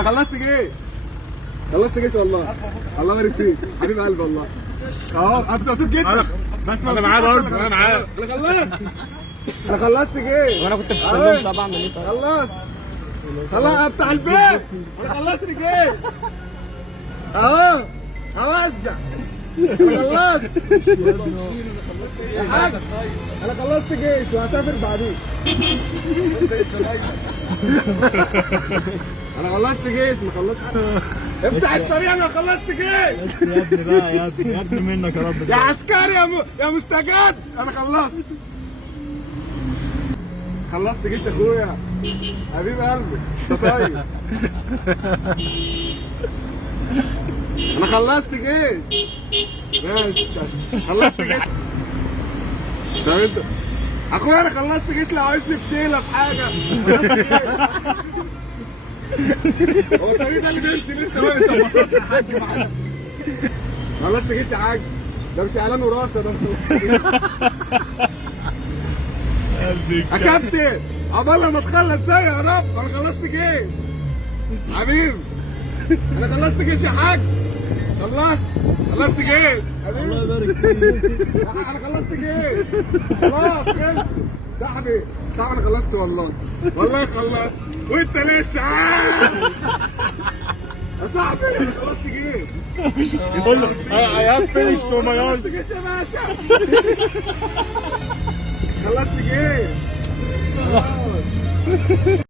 انا خلصت جيش. خلصت جيش والله. الله يبارك فيك حبيب قلبي والله. انت مبسوط جدا. بس انا معاه برضه، انا معاه. انا خلصت. انا خلصت جيش. وانا كنت في السلم. طب اعمل ايه؟ طيب خلصت. خلاص بتاع البيت. انا خلصت جيش. اهو هوزع. انا خلصت. يا حاج انا خلصت جيش وهسافر بعدين. انا خلصت جيش ما خلصت حاجه. افتح الطريق انا خلصت جيش. بس يا ابني بقى، يا ابني منك يا رب. يا عسكري يا مستجد انا خلصت. خلصت جيش يا اخويا حبيب قلبي. انت طيب. انا خلصت جيش. ماشي خلصت جيش. طب انت اخويا انا خلصت جيش. لو عايزني في شيله في حاجه هو الطريق ده اللي بيمشي لسه بقى. انت انبسطت يا حاج معانا. خلصت جيش يا حاج. ده مش اعلان وراثه ده. يا كابتن عقبال ما تخلص زي يا رب. انا خلصت جيش حبيبي. انا خلصت جيش يا حاج. خلصت جيش حبيبي. الله يبارك فيك. انا خلصت جيش خلاص. خلص صاحبي. انا خلصت والله. والله خلصت وانت لسه. يا صاحبي انا خلصت جيش. قول له I have finished for my خلصت جيش يا باشا. خلصت جيش.